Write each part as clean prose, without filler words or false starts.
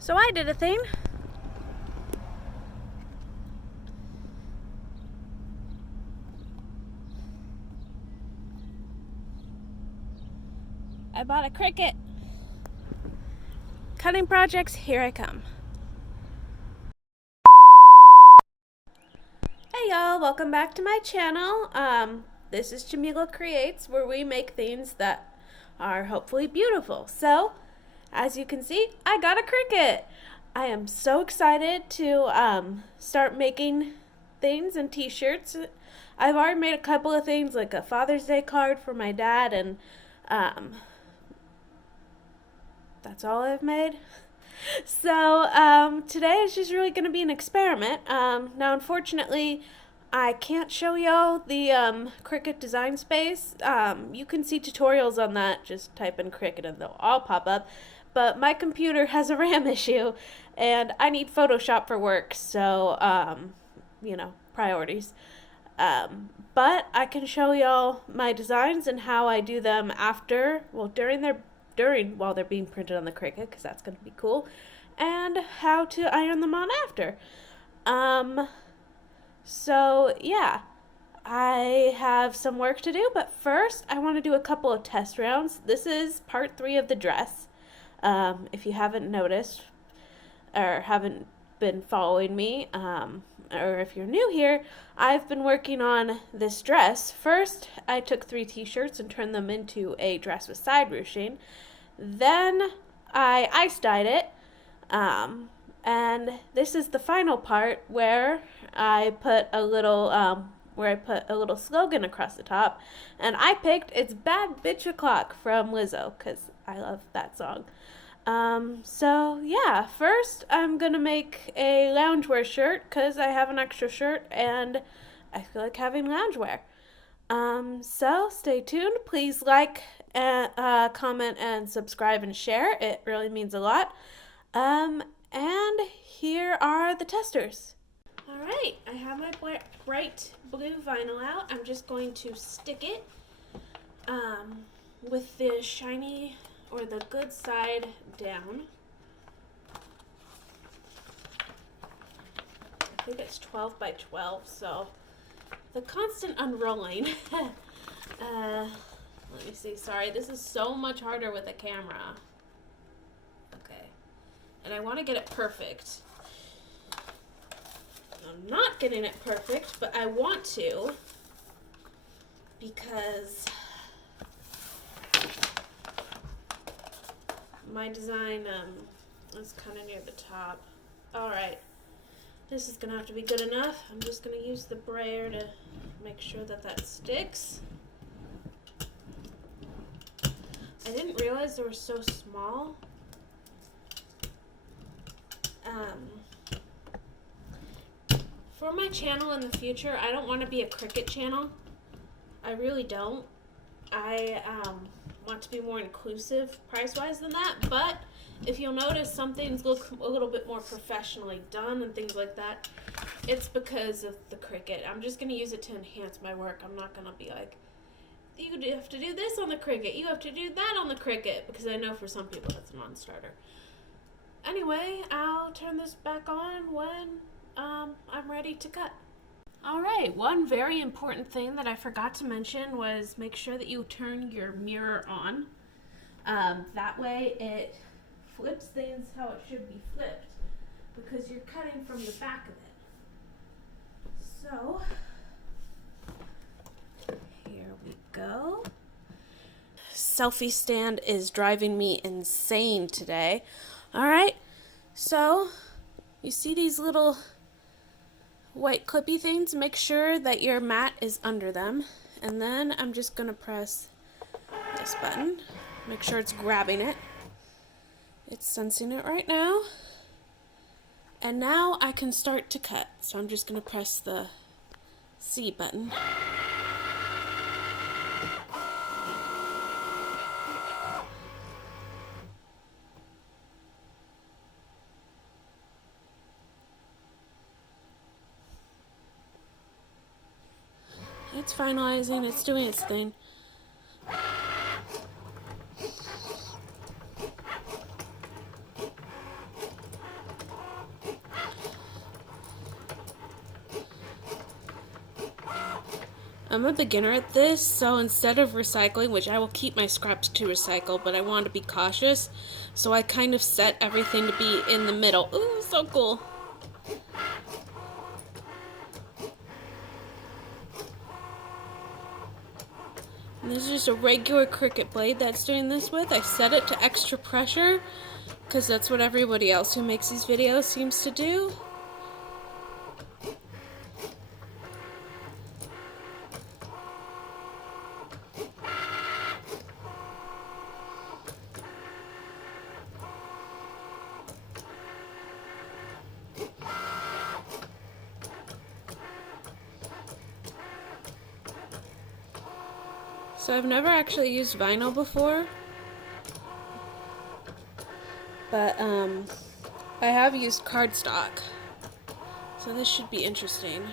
So I did a thing. I bought a Cricut. Cutting projects, here I come. Hey y'all, welcome back to my channel. This is Jamila Creates, where we make things that are hopefully beautiful. So, as you can see, I got a Cricut. I am so excited to start making things and t-shirts. I've already made a couple of things, like a Father's Day card for my dad, and that's all I've made. So today is just really going to be an experiment. Now, unfortunately, I can't show y'all the Cricut design space. You can see tutorials on that. Just type in Cricut and they'll all pop up. But my computer has a RAM issue, and I need Photoshop for work. So, priorities. But I can show y'all my designs and how I do them after, while they're being printed on the Cricut, because that's going to be cool, and how to iron them on after. So yeah, I have some work to do, but first I want to do a couple of test rounds. This is part 3 of the dress. If you haven't noticed or haven't been following me, or if you're new here, I've been working on this dress. First, I took 3 t-shirts and turned them into a dress with side ruching. Then I ice dyed it, and this is the final part where I put a little slogan across the top, and I picked "It's Bad Bitch O'Clock" from Lizzo because I love that song. So yeah, first I'm gonna make a loungewear shirt because I have an extra shirt and I feel like having loungewear. So stay tuned. Please like, comment, and subscribe and share. It really means a lot. And here are the testers. All right, I have my bright blue vinyl out. I'm just going to stick it with the shiny or the good side down. I think it's 12 by 12, so the constant unrolling. Let me see, sorry, this is so much harder with a camera. Okay, and I want to get it perfect. I'm not getting it perfect, but I want to because my design is kind of near the top. Alright, this is going to have to be good enough. I'm just going to use the brayer to make sure that that sticks. I didn't realize they were so small. For my channel in the future, I don't want to be a Cricut channel. I really don't. I want to be more inclusive price-wise than that, but if you'll notice some things look a little bit more professionally done and things like that, it's because of the Cricut. I'm just going to use it to enhance my work. I'm not going to be like, you have to do this on the Cricut, you have to do that on the Cricut, because I know for some people that's a non-starter. Anyway, I'll turn this back on when I'm ready to cut. Alright, one very important thing that I forgot to mention was make sure that you turn your mirror on. That way it flips things how it should be flipped, because you're cutting from the back of it. So, here we go. Selfie stand is driving me insane today. Alright, so you see these little white clippy things? Make sure that your mat is under them, and then I'm just going to press this button. Make sure it's grabbing it. It's sensing it right now. And now I can start to cut. So I'm just going to press the C button. It's finalizing, it's doing its thing. I'm a beginner at this, so instead of recycling, which I will keep my scraps to recycle, but I want to be cautious, so I kind of set everything to be in the middle. Ooh, so cool. And this is just a regular Cricut blade that's doing this with. I set it to extra pressure, because that's what everybody else who makes these videos seems to do. So I've never actually used vinyl before, but I have used cardstock, so this should be interesting.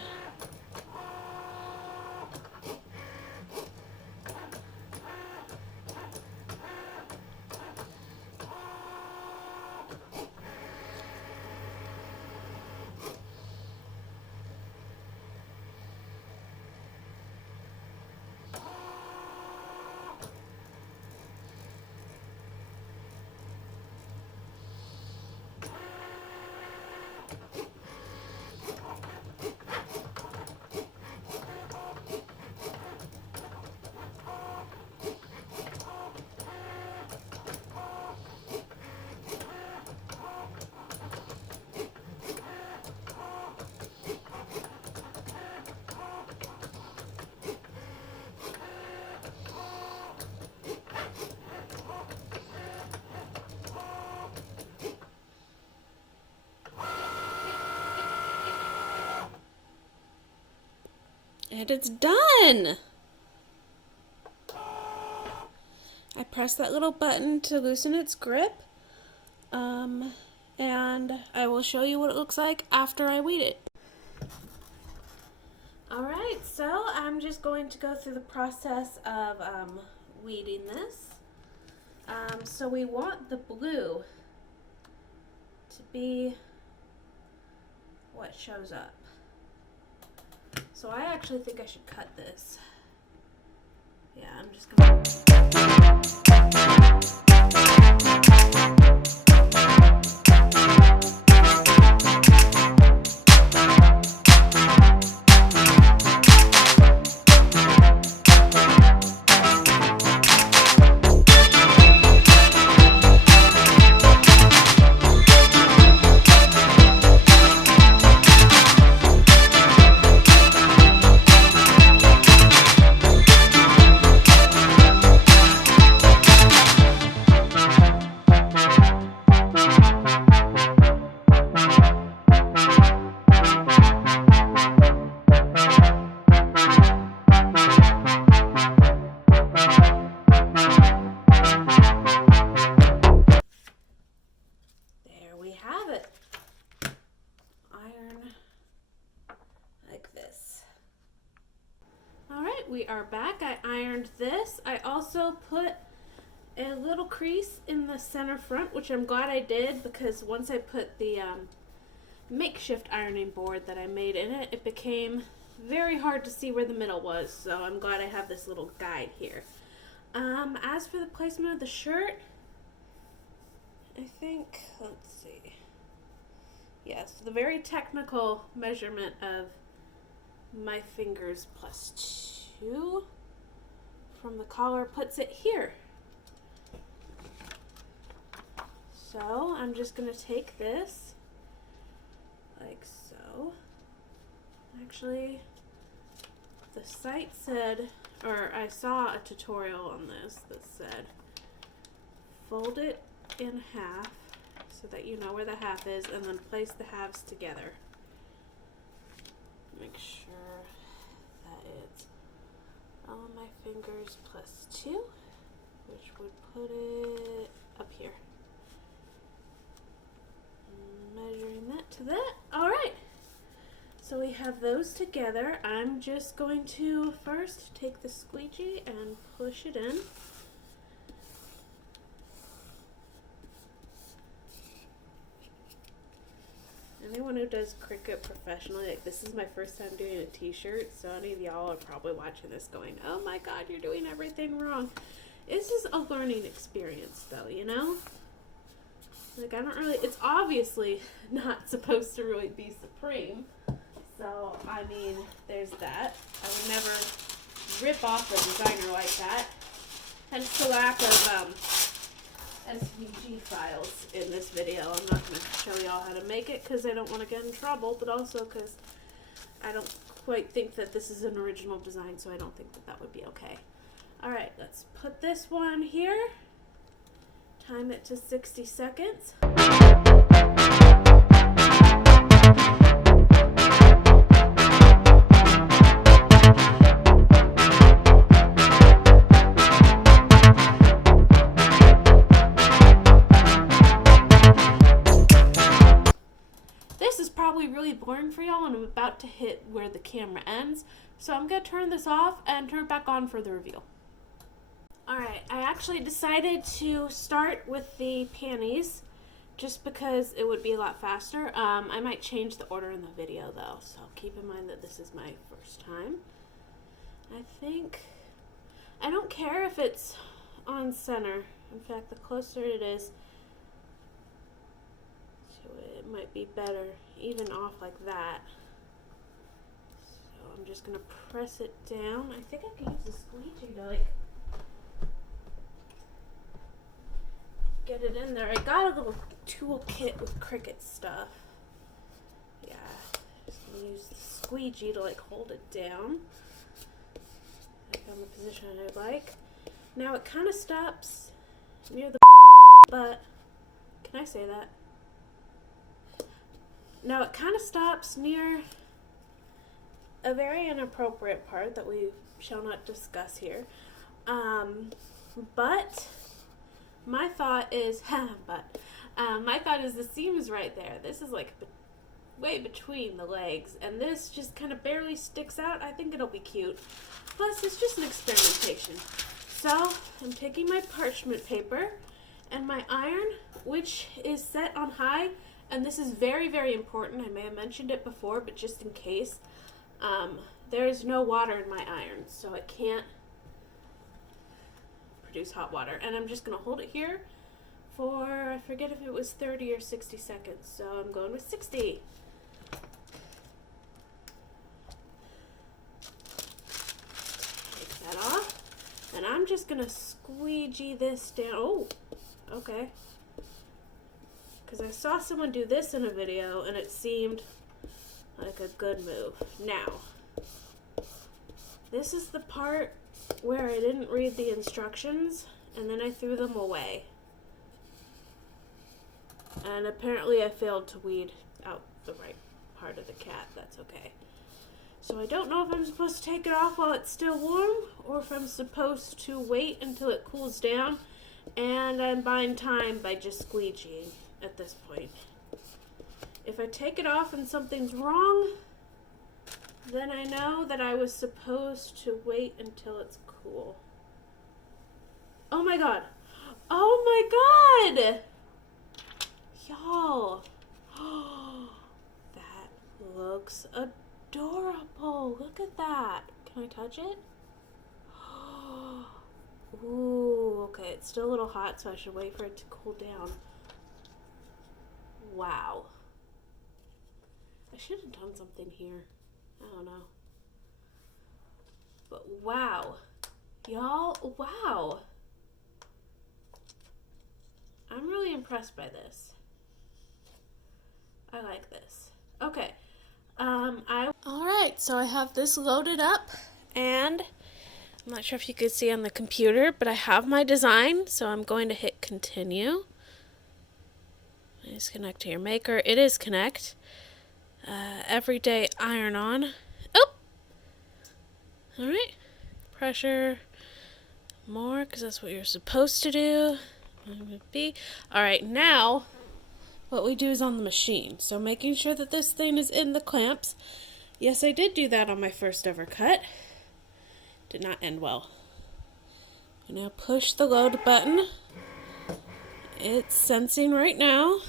And it's done! I press that little button to loosen its grip, and I will show you what it looks like after I weed it. Alright, so I'm just going to go through the process of weeding this. So we want the blue to be what shows up. So I actually think I should cut this. Yeah, I'm just gonna... We are back. I ironed this. I also put a little crease in the center front, which I'm glad I did, because once I put the makeshift ironing board that I made in it, it became very hard to see where the middle was, so I'm glad I have this little guide here. As for the placement of the shirt, I think, let's see. Yes, the very technical measurement of my fingers plus 2 from the collar puts it here. So I'm just going to take this like so. Actually, the site said, or I saw a tutorial on this that said fold it in half so that you know where the half is, and then place the halves together. Make sure that it's all my fingers plus 2, which would put it up here. Measuring that to that. Alright, so we have those together. I'm just going to first take the squeegee and push it in. Anyone who does Cricut professionally, like this is my first time doing a t-shirt, so any of y'all are probably watching this going, oh my god, you're doing everything wrong. It's just a learning experience though, you know? Like I don't really, it's obviously not supposed to really be supreme. So, I mean, there's that. I would never rip off a designer like that. Hence the lack of SVG files in this video. I'm not going to show y'all how to make it because I don't want to get in trouble, but also because I don't quite think that this is an original design, so I don't think that that would be okay. Alright, let's put this one here. Time it to 60 seconds. This is probably really boring for y'all, and I'm about to hit where the camera ends, so I'm going to turn this off and turn it back on for the reveal. Alright, I actually decided to start with the panties just because it would be a lot faster. I might change the order in the video though, so keep in mind that this is my first time. I don't care if it's on center. In fact, the closer it is to it, it might be better, even off like that. So I'm just going to press it down. I think I can use the squeegee to like get it in there. I got a little toolkit with Cricut stuff. Yeah, just gonna use the squeegee to like hold it down. I found the position I like. Now it kind of stops near the butt. Can I say that? Now it kind of stops near a very inappropriate part that we shall not discuss here. But my thought is, my thought is the seam is right there. This is like way between the legs, and this just kind of barely sticks out. I think it'll be cute. Plus, it's just an experimentation. So, I'm taking my parchment paper and my iron, which is set on high, and this is very, very important. I may have mentioned it before, but just in case, there is no water in my iron, so it can't produce hot water. And I'm just going to hold it here for, I forget if it was 30 or 60 seconds, so I'm going with 60. Take that off, and I'm just going to squeegee this down. Oh, okay. Because I saw someone do this in a video, and it seemed like a good move. Now, this is the part where I didn't read the instructions, and then I threw them away. And apparently I failed to weed out the right part of the cat. That's okay. So I don't know if I'm supposed to take it off while it's still warm, or if I'm supposed to wait until it cools down, and I'm buying time by just squeegeeing at this point. If I take it off and something's wrong, then I know that I was supposed to wait until it's cool. Oh my god. Oh my god! Y'all. That looks adorable. Look at that. Can I touch it? Ooh, okay. It's still a little hot, so I should wait for it to cool down. Wow. I should have done something here. I don't know. But wow. Y'all, wow. I'm really impressed by this. I like this. Okay. Alright, so I have this loaded up, and I'm not sure if you could see on the computer, but I have my design, so I'm going to hit continue. Please connect to your maker. It is connect. Everyday iron on. Oh! Alright. Pressure. More, because that's what you're supposed to do. Alright, now what we do is on the machine. So making sure that this thing is in the clamps. Yes, I did do that on my first ever cut. Did not end well. You now push the load button. It's sensing right now.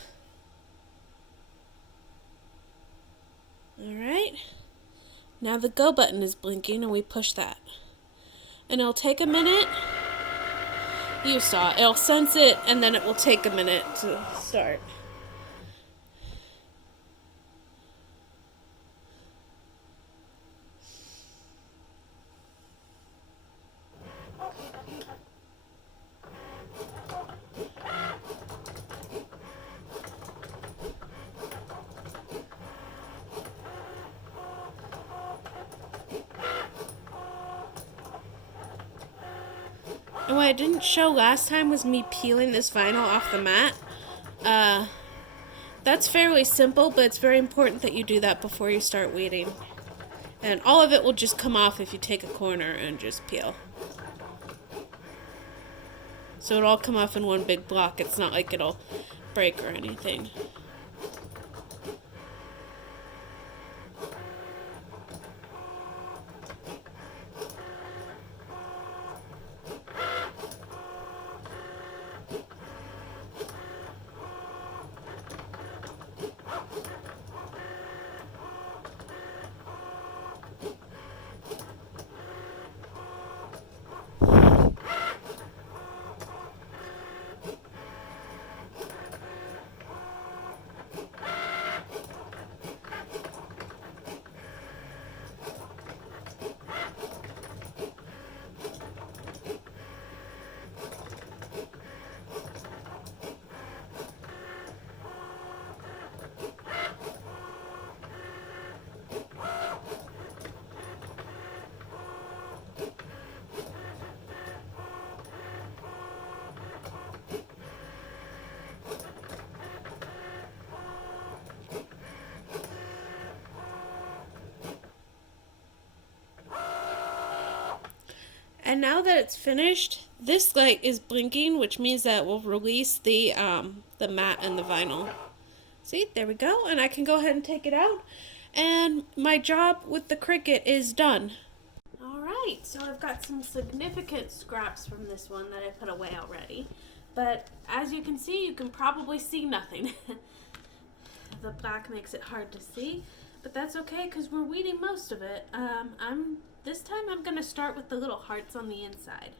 Now the go button is blinking and we push that. And it'll take a minute. You saw it. It'll sense it and then it will take a minute to start. And what I didn't show last time was me peeling this vinyl off the mat. That's fairly simple, but it's very important that you do that before you start weeding. And all of it will just come off if you take a corner and just peel. So it'll all come off in one big block. It's not like it'll break or anything. And now that it's finished, this light is blinking, which means that we'll release the mat and the vinyl. See, there we go, and I can go ahead and take it out, and my job with the Cricut is done. Alright, so I've got some significant scraps from this one that I put away already, but as you can see, you can probably see nothing. The black makes it hard to see, but that's okay because we're weeding most of it. This time I'm going to start with the little hearts on the inside.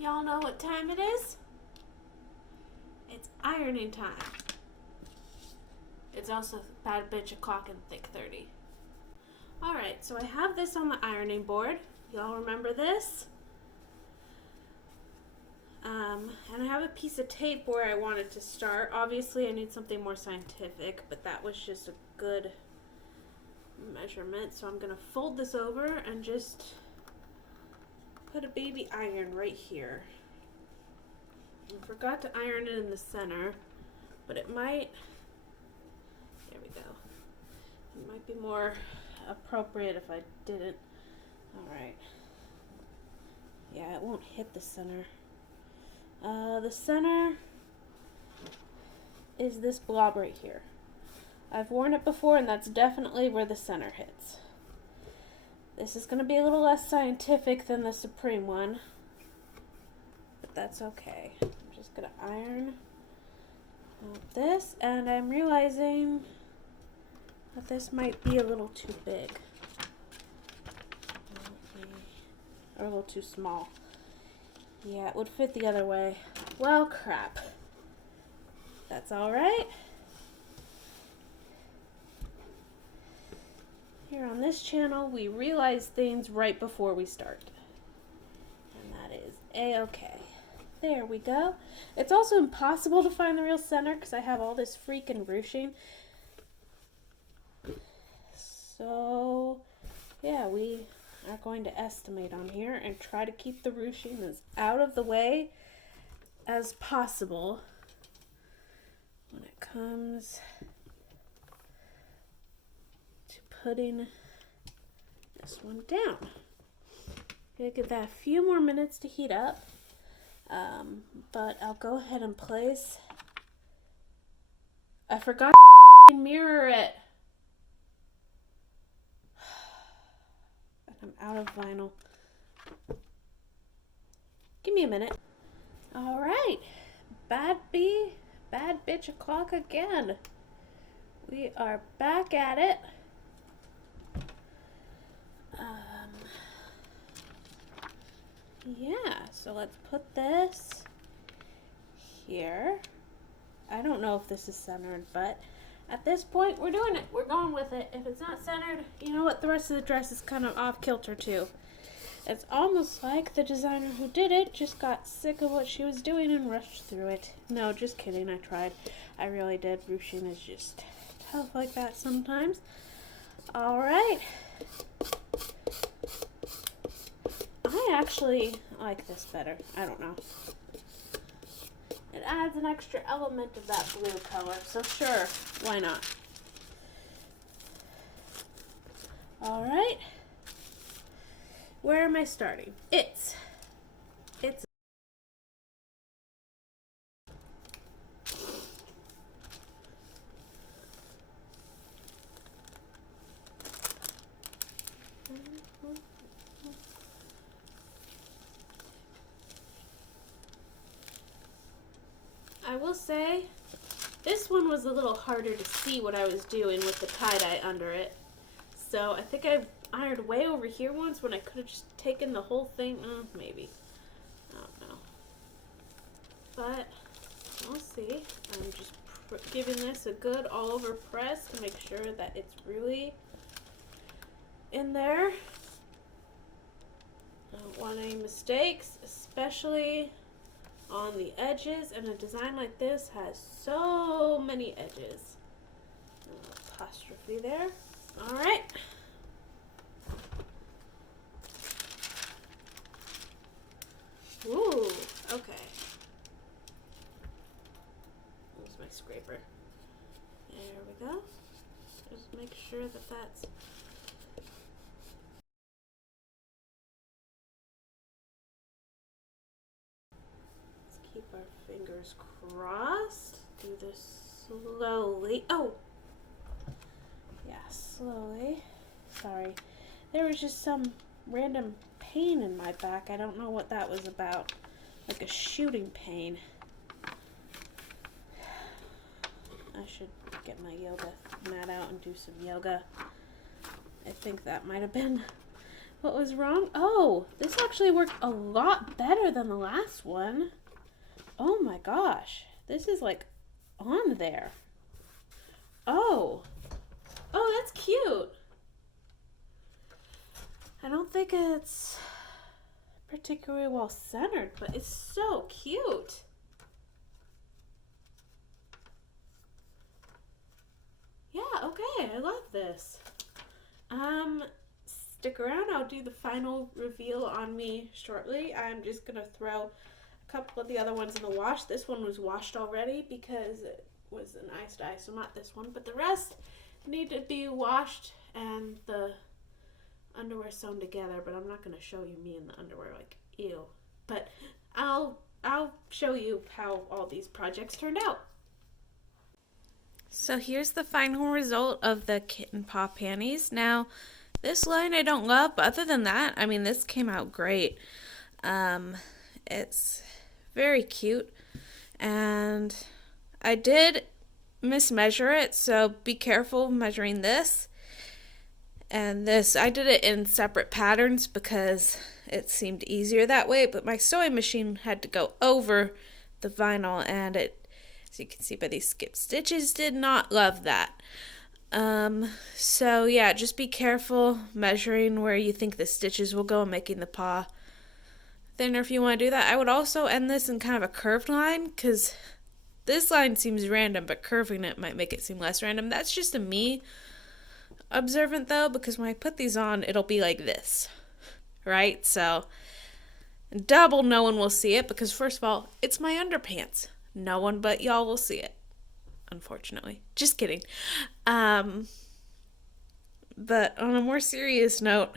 Y'all know what time it is? It's ironing time. It's also bad bitch o'clock and thick 30. Alright, so I have this on the ironing board. Y'all remember this? And I have a piece of tape where I wanted to start. Obviously I need something more scientific, but that was just a good measurement. So I'm going to fold this over and just put a baby iron right here. I forgot to iron it in the center, but it might, there we go. It might be more appropriate if I didn't. Alright. Yeah, it won't hit the center. The center is this blob right here. I've worn it before and that's definitely where the center hits. This is going to be a little less scientific than the Supreme one, but that's okay. I'm just going to iron out this, and I'm realizing that this might be a little too big. Or a little too small. Yeah, it would fit the other way. Well, crap. That's alright. Here on this channel, we realize things right before we start. And that is A-okay. There we go. It's also impossible to find the real center because I have all this freaking ruching. So yeah, we are going to estimate on here and try to keep the ruching as out of the way as possible when it comes to putting this one down. Gonna give that a few more minutes to heat up, but I'll go ahead and place. I forgot to mirror it. I'm out of vinyl. Give me a minute. All right, bad bitch o'clock again. We are back at it. Yeah, so let's put this here. I don't know if this is centered, but at this point, we're doing it. We're going with it. If it's not centered, you know what? The rest of the dress is kind of off kilter too. It's almost like the designer who did it just got sick of what she was doing and rushed through it. No, just kidding. I tried. I really did. Ruching is just tough like that sometimes. All right. I actually like this better. I don't know. It adds an extra element of that blue color, so sure, why not? All right. Where am I starting? It's. I will say, this one was a little harder to see what I was doing with the tie-dye under it. So I think I ironed way over here once when I could have just taken the whole thing. Maybe. I don't know. But we'll see. I'm just giving this a good all-over press to make sure that it's really in there. Don't want any mistakes, especially on the edges, and a design like this has so many edges. Apostrophe there. All right. Ooh, okay. Where's my scraper? There we go. Just make sure that that's keep our fingers crossed. Do this slowly. Oh! Yeah, slowly. Sorry. There was just some random pain in my back. I don't know what that was about. Like a shooting pain. I should get my yoga mat out and do some yoga. I think that might have been what was wrong. Oh, this actually worked a lot better than the last one. Oh my gosh, this is like on there. Oh, that's cute. I don't think it's particularly well centered, but it's so cute. Yeah, okay, I love this. Stick around, I'll do the final reveal on me shortly. I'm just gonna throw a couple of the other ones in the wash. This one was washed already because it was an ice dye, so not this one, but the rest need to be washed and the underwear sewn together, but I'm not gonna show you me in the underwear, like, ew. But I'll show you how all these projects turned out. So here's the final result of the kitten paw panties. Now, this line I don't love, but other than that, I mean, this came out great. It's very cute, and I did mismeasure it, so be careful measuring this and this. I did it in separate patterns because it seemed easier that way, but my sewing machine had to go over the vinyl, and it, as you can see by these skip stitches, did not love that. So yeah, just be careful measuring where you think the stitches will go and making the paw thinner if you want to do that. I would also end this in kind of a curved line, because this line seems random, but curving it might make it seem less random. That's just a me observant though, because when I put these on, it'll be like this, right? So double, no one will see it because first of all, it's my underpants. No one but y'all will see it, unfortunately. Just kidding. But on a more serious note,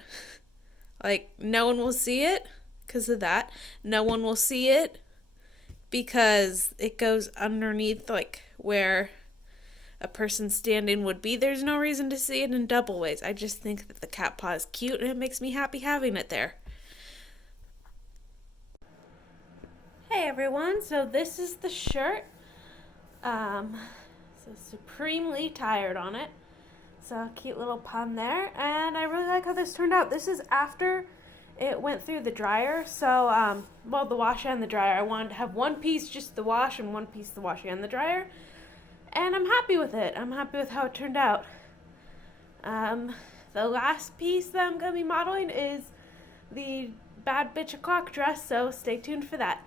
like, no one will see it because of that. No one will see it because it goes underneath, like, where a person standing would be. There's no reason to see it in double ways. I just think that the cat paw is cute and it makes me happy having it there. Hey everyone, so this is the shirt. So supremely tired on it. So cute little pun there, and I really like how this turned out. This is after it went through the dryer, so well, the wash and the dryer. I wanted to have one piece just the wash and one piece the wash and the dryer, and I'm happy with it. I'm happy with how it turned out. The last piece that I'm gonna be modeling is the Bad Bitch O'Clock dress, so stay tuned for that.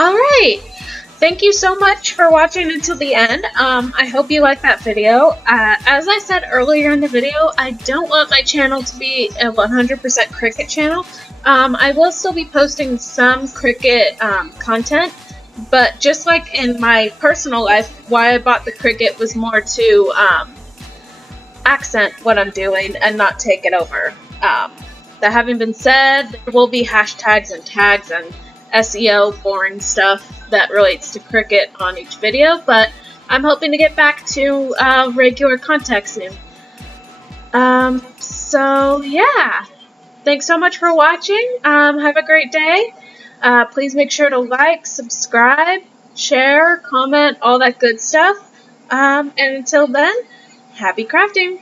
Alright, thank you so much for watching until the end. I hope you liked that video. As I said earlier in the video, I don't want my channel to be a 100% Cricut channel. I will still be posting some Cricut content, but just like in my personal life, why I bought the Cricut was more to accent what I'm doing and not take it over. That having been said, there will be hashtags and tags and SEO boring stuff that relates to Cricut on each video, but I'm hoping to get back to regular content soon. So yeah, thanks so much for watching. Have a great day. Please make sure to like, subscribe, share, comment, all that good stuff. And until then, happy crafting!